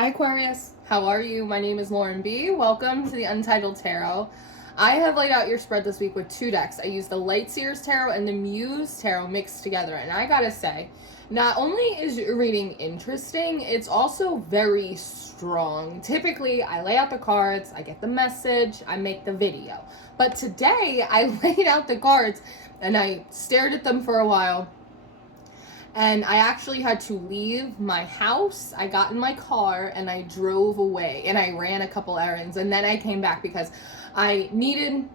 Hi Aquarius, how are you? My name is Lauren B. Welcome to the Untitled Tarot. I have laid out your spread this week with two decks. I used the Light Seers Tarot and the Muse Tarot mixed together, and I gotta say, not only is your reading interesting, it's also very strong. Typically, I lay out the cards, I get the message, I make the video. But today, I laid out the cards and I stared at them for a while. And I actually had to leave my house. I got in my car and I drove away and I ran a couple errands, and then I came back because I needed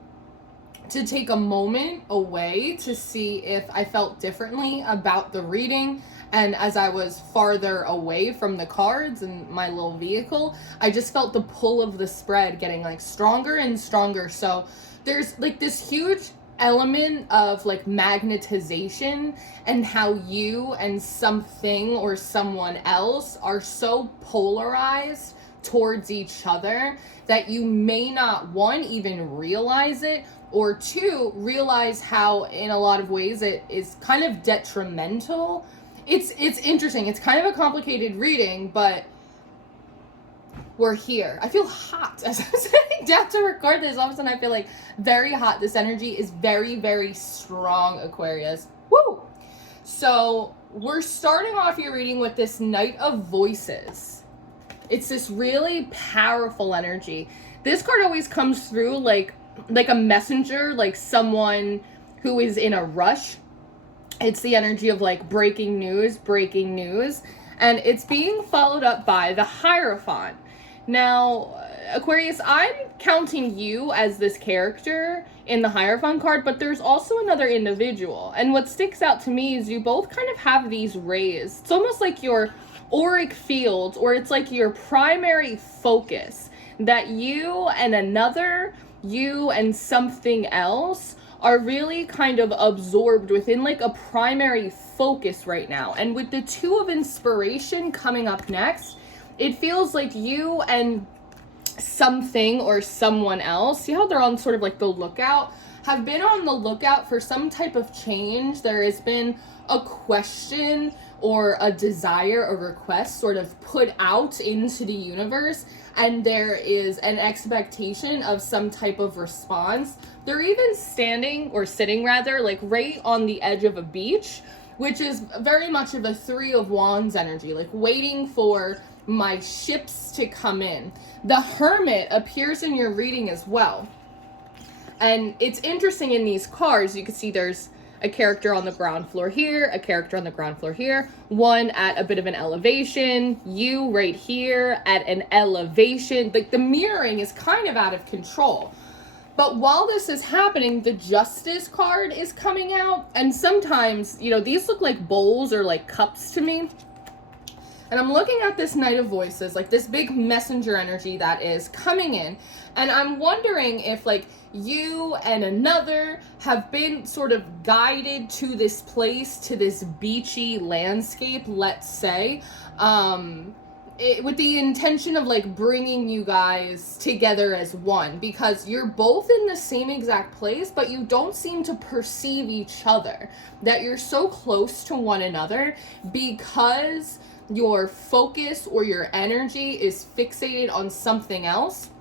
to take a moment away to see if I felt differently about the reading. And as I was farther away from the cards and my little vehicle, I just felt the pull of the spread getting like stronger and stronger. So there's like this huge element of like magnetization and how you and something or someone else are so polarized towards each other that you may not, one, even realize it, or two, realize how in a lot of ways it is kind of detrimental. It's interesting. It's kind of a complicated reading, but we're here. I feel hot as I'm sitting down to record this. All of a sudden I feel like very hot. This energy is very, very strong, Aquarius. Woo! So we're starting off your reading with this Knight of Voices. It's this really powerful energy. This card always comes through like a messenger, like someone who is in a rush. It's the energy of like breaking news. And it's being followed up by the Hierophant. Now, Aquarius, I'm counting you as this character in the Hierophant card, but there's also another individual. And what sticks out to me is you both kind of have these rays. It's almost like your auric field, or it's like your primary focus, that you and another, you and something else are really kind of absorbed within like a primary focus right now. And with the Two of Inspiration coming up next, it feels like you and something or someone else, see how they're on sort of like the lookout, have been on the lookout for some type of change. There has been a question or a desire, a request sort of put out into the universe, and there is an expectation of some type of response. They're even standing, or sitting rather, like right on the edge of a beach, which is very much of a Three of Wands energy, like waiting for my ships to come in. The Hermit appears in your reading as well. And it's interesting in these cards, you can see there's a character on the ground floor here, a character on the ground floor here, one at a bit of an elevation, you right here at an elevation. Like the mirroring is kind of out of control. But while this is happening, the Justice card is coming out. And sometimes, you know, these look like bowls or like cups to me. And I'm looking at this Knight of Voices, like this big messenger energy that is coming in. And I'm wondering if like you and another have been sort of guided to this place, to this beachy landscape, let's say, with the intention of like bringing you guys together as one, because you're both in the same exact place, but you don't seem to perceive each other, that you're so close to one another because your focus or your energy is fixated on something else.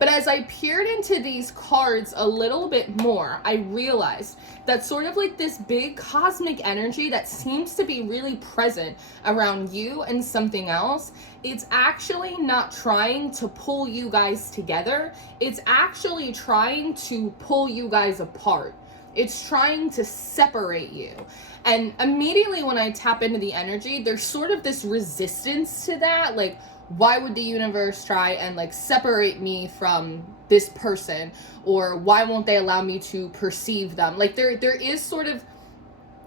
But as I peered into these cards a little bit more, I realized that sort of like this big cosmic energy that seems to be really present around you and something else, it's actually not trying to pull you guys together. It's actually trying to pull you guys apart. It's trying to separate you. And immediately when I tap into the energy, there's sort of this resistance to that. Like, why would the universe try and like separate me from this person? Or why won't they allow me to perceive them? Like there is sort of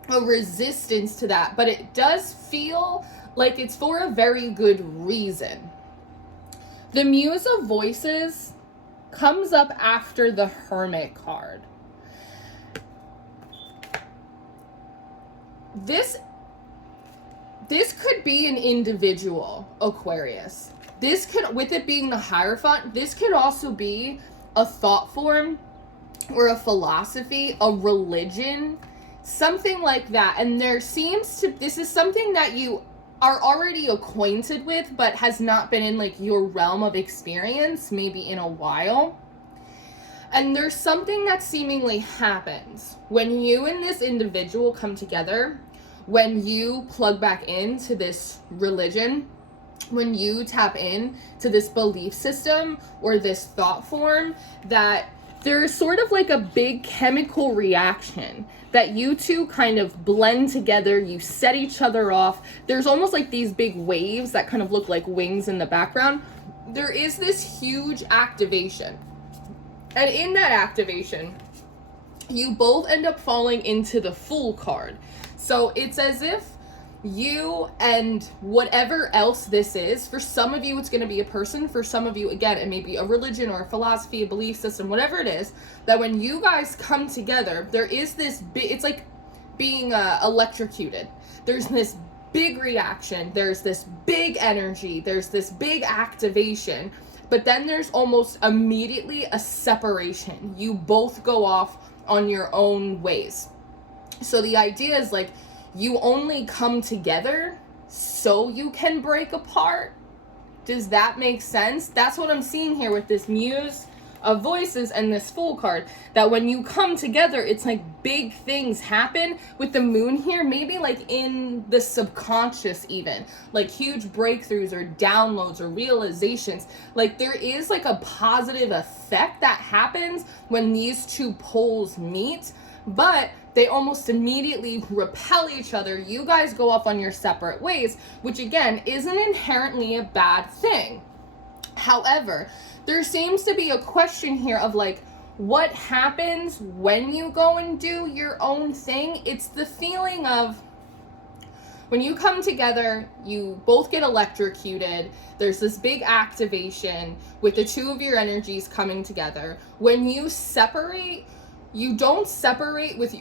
a resistance to that, but it does feel like it's for a very good reason. The Muse of Voices comes up after the Hermit card. This could be an individual, Aquarius. This could, with it being the Hierophant, this could also be a thought form or a philosophy, a religion, something like that. And there seems to, this is something that you are already acquainted with, but has not been in like your realm of experience maybe in a while. And there's something that seemingly happens when you and this individual come together, when you plug back into this religion, when you tap in to this belief system or this thought form, that there's sort of like a big chemical reaction that you two kind of blend together. You set each other off. There's almost like these big waves that kind of look like wings in the background. There is this huge activation. And in that activation, you both end up falling into the Fool card. So it's as if you and whatever else this is, for some of you it's going to be a person, for some of you, again, it may be a religion or a philosophy, a belief system, whatever it is, that when you guys come together, there is this big, it's like being electrocuted. There's this big reaction, there's this big energy, there's this big activation, but then there's almost immediately a separation. You both go off on your own ways. So the idea is like, you only come together so you can break apart. Does that make sense? That's what I'm seeing here with this Muse of Voices and this Fool card. That when you come together, it's like big things happen with the moon here, maybe like in the subconscious even. Like huge breakthroughs or downloads or realizations. Like there is like a positive effect that happens when these two poles meet, but they almost immediately repel each other. You guys go off on your separate ways, which again isn't inherently a bad thing. However, there seems to be a question here of like, what happens when you go and do your own thing? It's the feeling of when you come together, you both get electrocuted. There's this big activation with the two of your energies coming together. When you separate, you don't separate with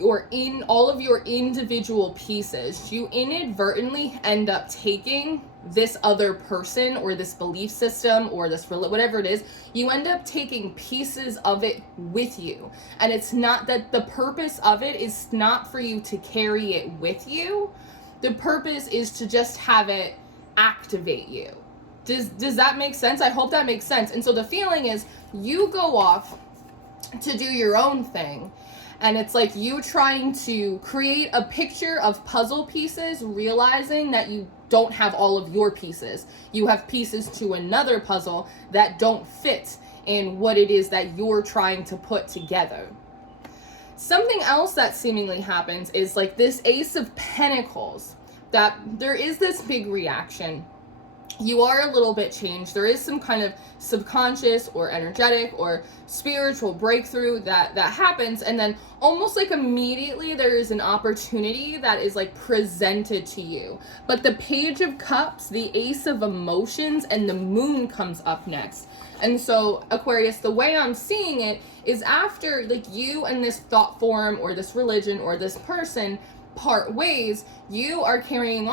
all of your individual pieces. You inadvertently end up taking this other person or this belief system or this whatever it is. You end up taking pieces of it with you. And it's not that the purpose of it is not for you to carry it with you. The purpose is to just have it activate you. Does that make sense? I hope that makes sense. And so the feeling is you go off to do your own thing, and it's like you trying to create a picture of puzzle pieces, realizing that you don't have all of your pieces. You have pieces to another puzzle that don't fit in what it is that you're trying to put together. Something else that seemingly happens is like this Ace of Pentacles, that there is this big reaction. You are a little bit changed. There is some kind of subconscious or energetic or spiritual breakthrough that happens, and then almost like immediately there is an opportunity that is like presented to you. But the Page of Cups, the Ace of Emotions, and the Moon comes up next. And so Aquarius, the way I'm seeing it is after like you and this thought form or this religion or this person part ways, you are carrying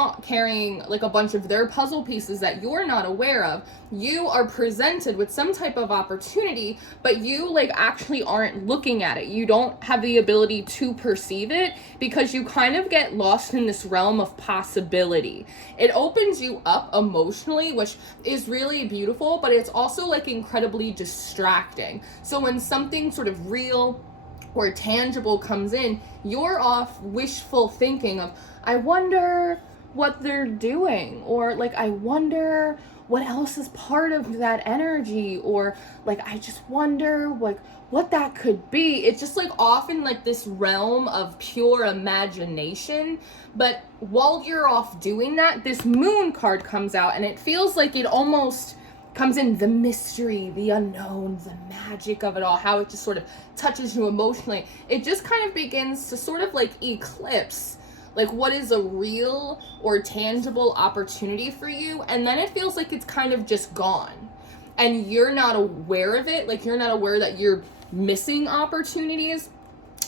like a bunch of their puzzle pieces that you're not aware of. You are presented with some type of opportunity, but you like actually aren't looking at it. You don't have the ability to perceive it because you kind of get lost in this realm of possibility. It opens you up emotionally, which is really beautiful, but it's also like incredibly distracting. So when something sort of real or tangible comes in, you're off wishful thinking of, I wonder what they're doing, or like, I wonder what else is part of that energy, or like, I just wonder what that could be. It's just like often like this realm of pure imagination. But while you're off doing that, this Moon card comes out, and it feels like it almost comes in the mystery, the unknown, the magic of it all, how it just sort of touches you emotionally. It just kind of begins to sort of like eclipse like what is a real or tangible opportunity for you, and then it feels like it's kind of just gone and you're not aware of it. Like you're not aware that you're missing opportunities,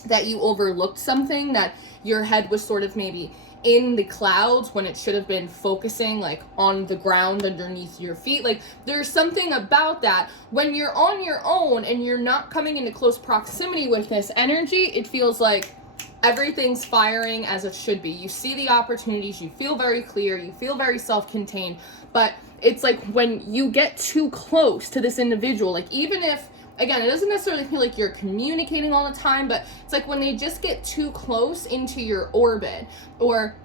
that you overlooked something, that your head was sort of maybe in the clouds when it should have been focusing like on the ground underneath your feet. Like there's something about that when you're on your own and you're not coming into close proximity with this energy. It feels like everything's firing as it should be. You see the opportunities, you feel very clear, you feel very self-contained, but it's like when you get too close to this individual, like even if, again, it doesn't necessarily feel like you're communicating all the time, but it's like when they just get too close into your orbit, or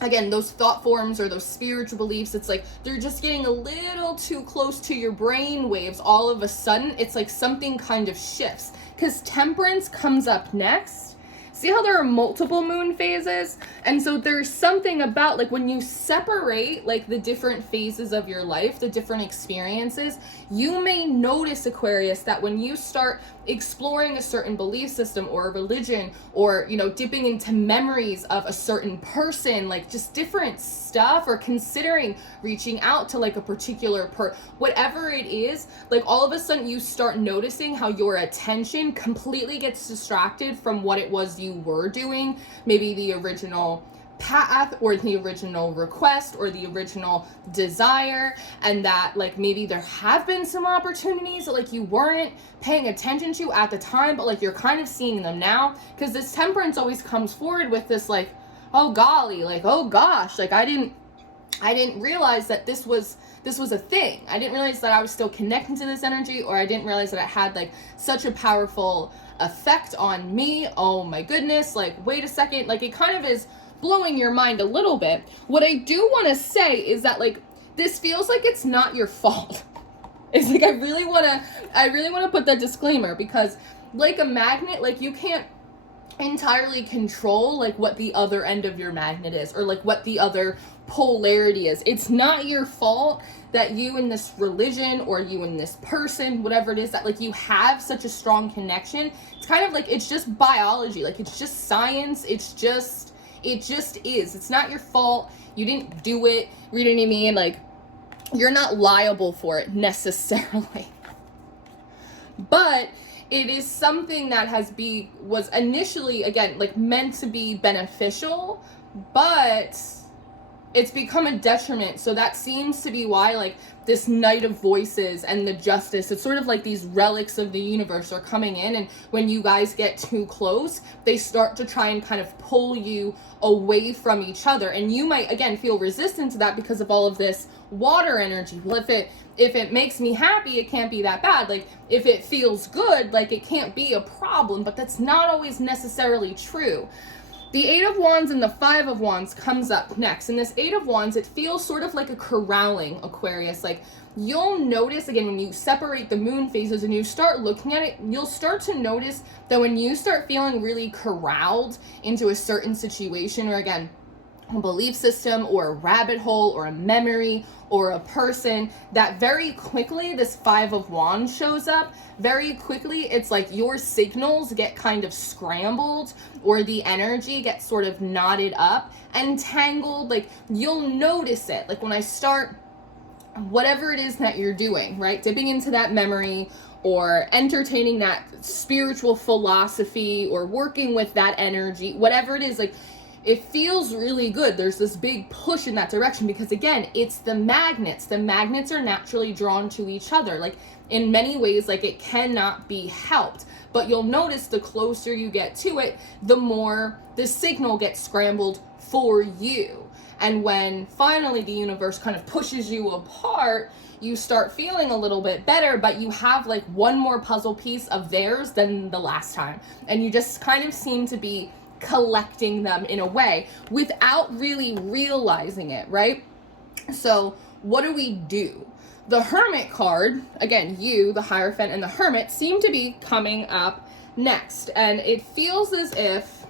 again, those thought forms or those spiritual beliefs, it's like they're just getting a little too close to your brain waves. All of a sudden, it's like something kind of shifts, because Temperance comes up next. See how there are multiple moon phases? And so there's something about, like, when you separate, like, the different phases of your life, the different experiences, you may notice, Aquarius, that when you start exploring a certain belief system or a religion, or, you know, dipping into memories of a certain person, like just different stuff, or considering reaching out to like a particular whatever it is, like all of a sudden you start noticing how your attention completely gets distracted from what it was you were doing, maybe the original path or the original request or the original desire, and that like maybe there have been some opportunities that like you weren't paying attention to at the time, but like you're kind of seeing them now, because this Temperance always comes forward with this like, oh golly, like, oh gosh, like I didn't realize that this was a thing. I didn't realize that I was still connecting to this energy, or I didn't realize that it had like such a powerful effect on me. Oh my goodness, like wait a second, like it kind of is blowing your mind a little bit. What I do want to say is that like this feels like it's not your fault. It's like I really want to put that disclaimer, because like a magnet, like you can't entirely control like what the other end of your magnet is, or like what the other polarity is. It's not your fault that you and this religion, or you and this person, whatever it is, that like you have such a strong connection. It's kind of like, it's just biology, like it's just science, it just is. It's not your fault. You didn't do it. You know what I mean? Like, you're not liable for it necessarily. But it is something that was initially, again, like meant to be beneficial, but it's become a detriment. So that seems to be why like this Knight of Voices and the Justice, it's sort of like these relics of the universe are coming in, and when you guys get too close, they start to try and kind of pull you away from each other, and you might again feel resistant to that because of all of this water energy. Well, if it makes me happy, it can't be that bad. Like if it feels good, like it can't be a problem, but that's not always necessarily true. The Eight of Wands and the Five of Wands comes up next. And this Eight of Wands, it feels sort of like a corralling, Aquarius. Like you'll notice, again, when you separate the moon phases and you start looking at it, you'll start to notice that when you start feeling really corralled into a certain situation, or again, a belief system or a rabbit hole or a memory or a person, that very quickly this Five of Wands shows up. Very quickly, it's like your signals get kind of scrambled, or the energy gets sort of knotted up and tangled. Like you'll notice it. Like when I start, whatever it is that you're doing, right? Dipping into that memory, or entertaining that spiritual philosophy, or working with that energy, whatever it is, like it feels really good. There's this big push in that direction, because again, it's the magnets. The magnets are naturally drawn to each other. Like in many ways, like it cannot be helped. But you'll notice the closer you get to it, the more the signal gets scrambled for you. And when finally the universe kind of pushes you apart, you start feeling a little bit better, but you have like one more puzzle piece of theirs than the last time. And you just kind of seem to be collecting them in a way without really realizing it, right? So what do? The Hermit card, again, you, the Hierophant, and the Hermit seem to be coming up next. And it feels as if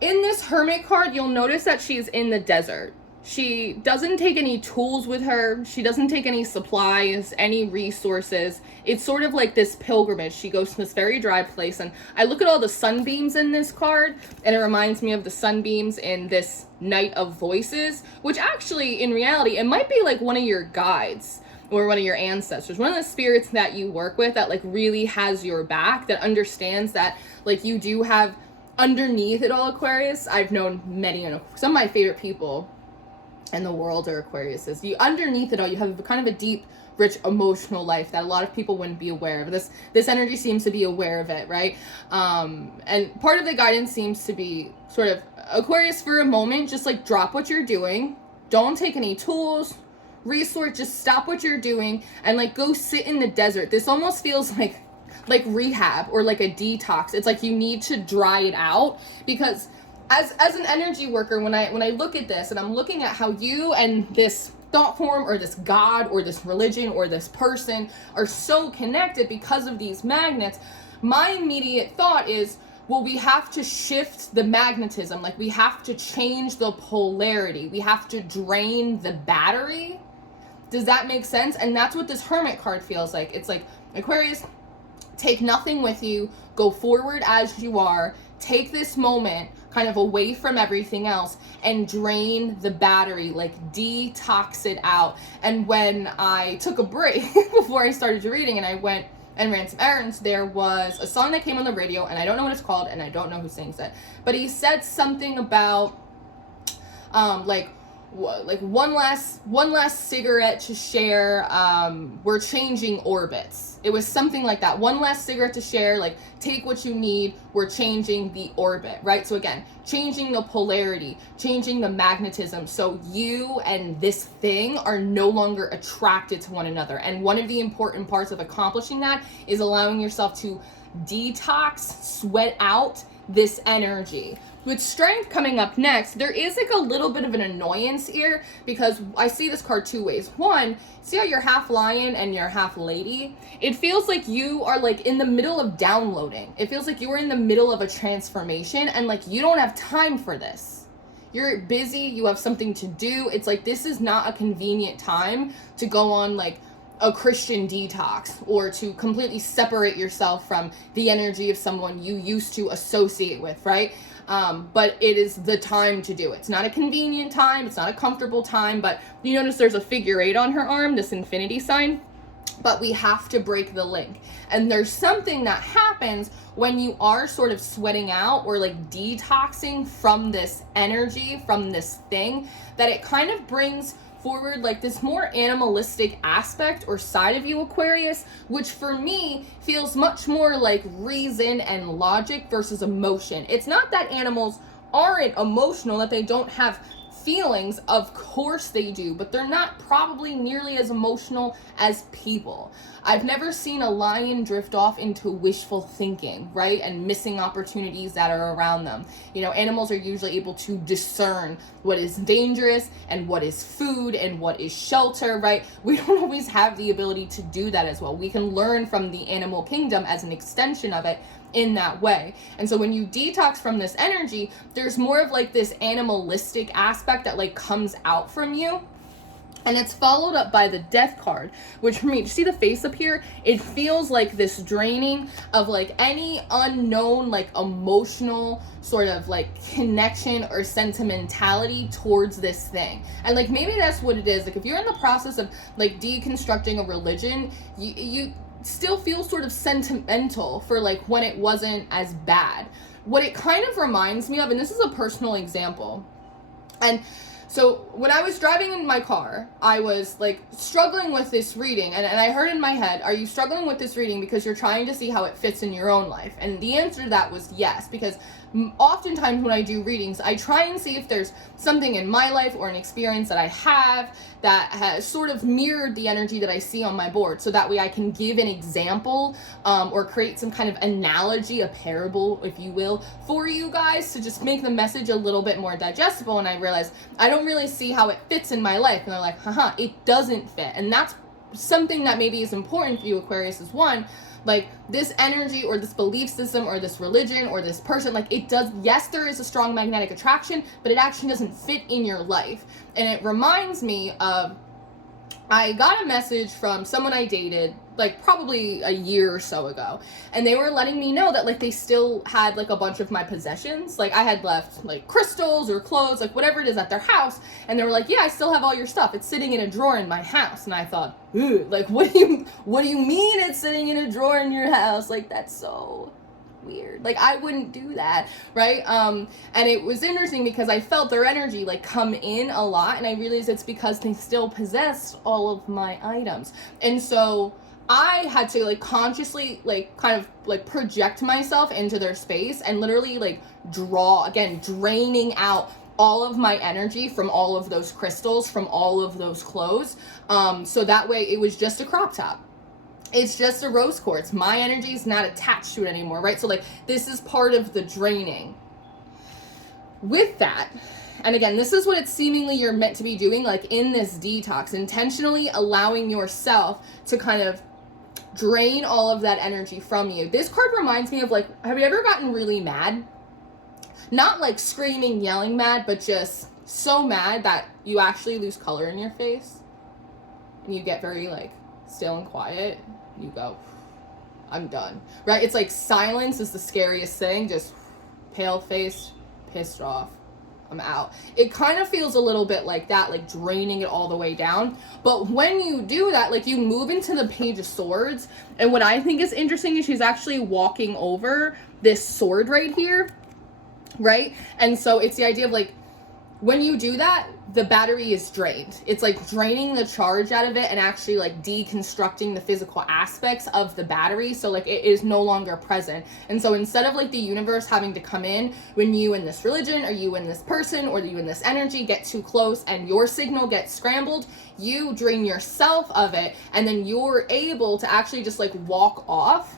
in this Hermit card, you'll notice that she's in the desert. She doesn't take any tools with her. She doesn't take any supplies, any resources. It's sort of like this pilgrimage. She goes to this very dry place. And I look at all the sunbeams in this card, and it reminds me of the sunbeams in this Knight of Voices, which actually, in reality, it might be like one of your guides or one of your ancestors, one of the spirits that you work with that like really has your back, that understands that like you do have underneath it all, Aquarius. I've known many, some of my favorite people and the world are Aquariuses. You, underneath it all, you have kind of a deep, rich emotional life that a lot of people wouldn't be aware of. This energy seems to be aware of it, right? And part of the guidance seems to be sort of, Aquarius, for a moment, just like drop what you're doing. Don't take any tools, resource, just stop what you're doing and like go sit in the desert. This almost feels like rehab or like a detox. It's like you need to dry it out, because as an energy worker, when I look at this and I'm looking at how you and this thought form or this God or this religion or this person are so connected because of these magnets, my immediate thought is, well, we have to shift the magnetism. Like, we have to change the polarity. We have to drain the battery. Does that make sense? And that's what this Hermit card feels like. It's like, Aquarius, take nothing with you. Go forward as you are. Take this moment kind of away from everything else and drain the battery, like detox it out. And when I took a break before I started reading and I went and ran some errands, there was a song that came on the radio, and I don't know what it's called and I don't know who sings it, but he said something about like one last cigarette to share, we're changing orbits. It was something like that. One last cigarette to share, like, take what you need, we're changing the orbit, right? So again, changing the polarity, changing the magnetism, so you and this thing are no longer attracted to one another. And one of the important parts of accomplishing that is allowing yourself to detox, sweat out this energy. With Strength coming up next, there is like a little bit of an annoyance here, because I see this card two ways. One, see how you're half lion and you're half lady? It feels like you are like in the middle of downloading. It feels like you are in the middle of a transformation and like you don't have time for this. You're busy, you have something to do. It's like, this is not a convenient time to go on like a Christian detox or to completely separate yourself from the energy of someone you used to associate with, right? But it is the time to do it. It's not a convenient time. It's not a comfortable time, but you notice there's a figure 8 on her arm, this infinity sign, but we have to break the link. And there's something that happens when you are sort of sweating out or like detoxing from this energy, from this thing, that it kind of brings forward like this more animalistic aspect or side of you, Aquarius, which for me feels much more like reason and logic versus emotion. It's not that animals aren't emotional, that they don't have feelings. Of course they do, but they're not probably nearly as emotional as people. I've never seen a lion drift off into wishful thinking, right? And missing opportunities that are around them. You know, animals are usually able to discern what is dangerous and what is food and what is shelter, right? We don't always have the ability to do that as well. We can learn from the animal kingdom as an extension of it in that way. And so when you detox from this energy, there's more of like this animalistic aspect that like comes out from you. And it's followed up by the Death card, which for me, see the face up here? It feels like this draining of like any unknown, like emotional sort of like connection or sentimentality towards this thing. And like, maybe that's what it is. Like, if you're in the process of like deconstructing a religion, you still feel sort of sentimental for like when it wasn't as bad. What it kind of reminds me of, and this is a personal example, and so when I was driving in my car, I was like struggling with this reading, and I heard in my head, are you struggling with this reading because you're trying to see how it fits in your own life? And the answer to that was yes, because oftentimes when I do readings, I try and see if there's something in my life or an experience that I have that has sort of mirrored the energy that I see on my board, so that way I can give an example or create some kind of analogy, a parable, if you will, for you guys to just make the message a little bit more digestible. And I realized I don't really see how it fits in my life. And they're like, haha, it doesn't fit. And that's something that maybe is important for you, Aquarius, is one, like this energy or this belief system or this religion or this person, like it does, yes, there is a strong magnetic attraction, but it actually doesn't fit in your life. And it reminds me of, I got a message from someone I dated like probably a year or so ago, and they were letting me know that like they still had like a bunch of my possessions. Like I had left like crystals or clothes, like whatever it is, at their house, and they were like, yeah, I still have all your stuff, it's sitting in a drawer in my house. And I thought, ooh, like what do you mean it's sitting in a drawer in your house? Like that's so weird. Like, I wouldn't do that, right? And it was interesting because I felt their energy like come in a lot, and I realized it's because they still possessed all of my items. And so I had to like consciously like kind of like project myself into their space and literally like draw, again, draining out all of my energy from all of those crystals, from all of those clothes. So that way it was just a crop top. It's just a rose quartz. My energy is not attached to it anymore, right? So like this is part of the draining. With that, and again, this is what it's seemingly you're meant to be doing, like in this detox, intentionally allowing yourself to kind of drain all of that energy from you. This card reminds me of like, have you ever gotten really mad? Not like screaming, yelling mad, but just so mad that you actually lose color in your face and you get very like still and quiet. You go, I'm done, right? It's like silence is the scariest thing. Just pale faced, pissed off, I'm out. It kind of feels a little bit like that, like draining it all the way down. But when you do that, like you move into the Page of Swords, and what I think is interesting is she's actually walking over this sword right here, right? And so it's the idea of like, when you do that, the battery is drained. It's like draining the charge out of it and actually like deconstructing the physical aspects of the battery. So like it is no longer present. And so instead of like the universe having to come in when you and this religion or you and this person or you and this energy get too close and your signal gets scrambled, you drain yourself of it, and then you're able to actually just like walk off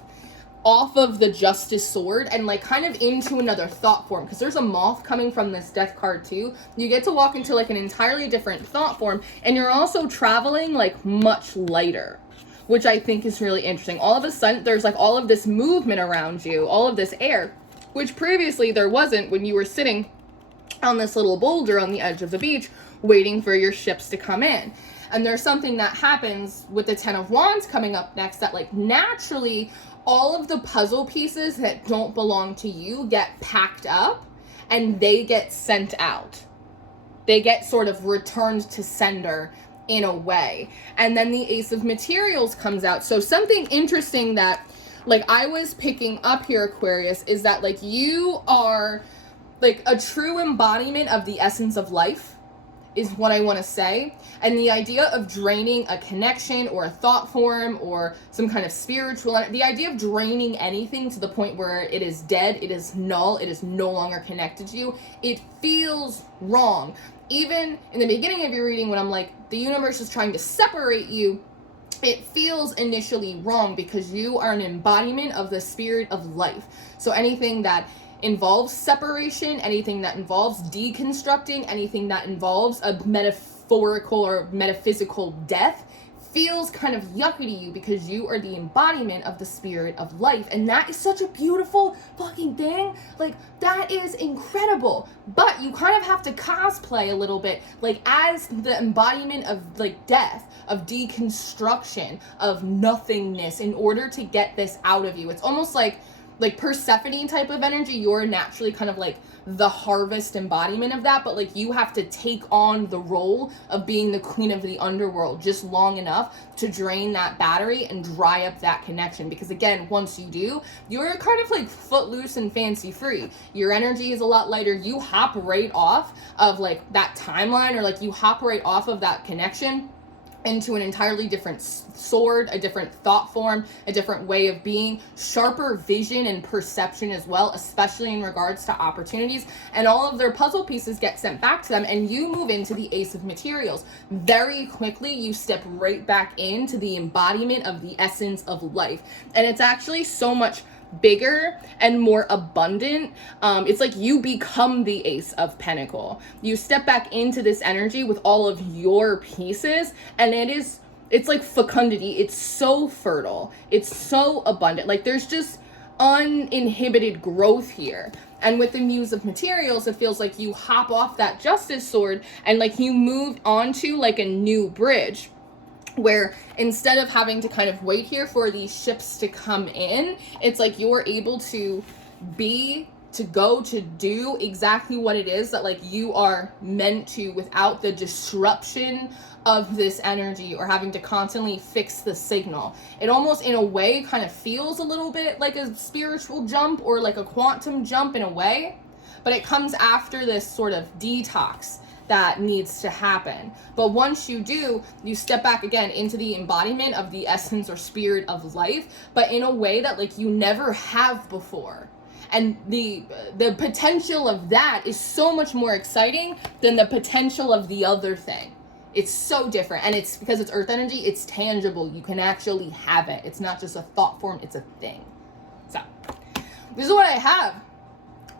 of the Justice sword and like kind of into another thought form, because there's a moth coming from this death card too. You get to walk into like an entirely different thought form, and you're also traveling like much lighter, which I think is really interesting. All of a sudden there's like all of this movement around you, all of this air, which previously there wasn't when you were sitting on this little boulder on the edge of the beach waiting for your ships to come in. And there's something that happens with the 10 of Wands coming up next that like naturally all of the puzzle pieces that don't belong to you get packed up and they get sent out. They get sort of returned to sender in a way. And then the Ace of Materials comes out. So something interesting that like I was picking up here, Aquarius, is that like you are like a true embodiment of the essence of life, is what I want to say. And the idea of draining a connection or a thought form or some kind of spiritual, the idea of draining anything to the point where it is dead, it is null, it is no longer connected to you, it feels wrong. Even in the beginning of your reading, when I'm like, the universe is trying to separate you, it feels initially wrong because you are an embodiment of the spirit of life. So anything that involves separation, anything that involves deconstructing, anything that involves a metaphorical or metaphysical death feels kind of yucky to you because you are the embodiment of the spirit of life. And that is such a beautiful fucking thing. Like, that is incredible. But you kind of have to cosplay a little bit, like, as the embodiment of, like, death, of deconstruction, of nothingness in order to get this out of you. It's almost like Persephone type of energy. You're naturally kind of like the harvest embodiment of that, but like you have to take on the role of being the queen of the underworld just long enough to drain that battery and dry up that connection. Because again, once you do, you're kind of like footloose and fancy free. Your energy is a lot lighter. You hop right off of like that timeline, or like you hop right off of that connection into an entirely different sword, a different thought form, a different way of being, sharper vision and perception as well, especially in regards to opportunities, and all of their puzzle pieces get sent back to them, and you move into the Ace of Materials. Very quickly, you step right back into the embodiment of the essence of life, and it's actually so much bigger and more abundant. It's like you become the Ace of Pentacle. You step back into this energy with all of your pieces, and it's like fecundity. It's so fertile. It's so abundant. Like there's just uninhibited growth here. And with the Muse of Materials, it feels like you hop off that Justice sword and like you move onto like a new bridge, where instead of having to kind of wait here for these ships to come in, it's like you're able to be to go to do exactly what it is that like you are meant to, without the disruption of this energy or having to constantly fix the signal. It almost in a way kind of feels a little bit like a spiritual jump or like a quantum jump in a way, but it comes after this sort of detox that needs to happen. But once you do, you step back again into the embodiment of the essence or spirit of life, but in a way that like you never have before. And the potential of that is so much more exciting than the potential of the other thing. It's so different, and it's because it's earth energy, it's tangible. You can actually have it. It's not just a thought form, it's a thing. So this is what I have.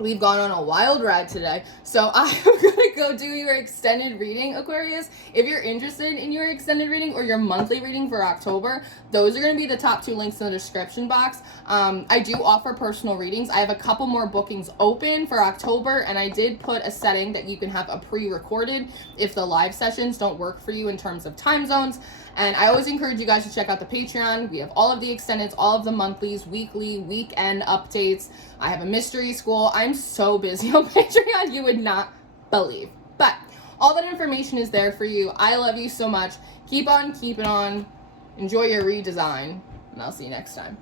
We've gone on a wild ride today. So I'm going to go do your extended reading, Aquarius. If you're interested in your extended reading or your monthly reading for October, those are going to be the top 2 links in the description box. I do offer personal readings. I have a couple more bookings open for October, and I did put a setting that you can have a pre-recorded if the live sessions don't work for you in terms of time zones. And I always encourage you guys to check out the Patreon. We have all of the extendeds, all of the monthlies, weekly, weekend updates. I have a mystery school. I'm so busy on Patreon, you would not believe. But all that information is there for you. I love you so much. Keep on keeping on. Enjoy your redesign. And I'll see you next time.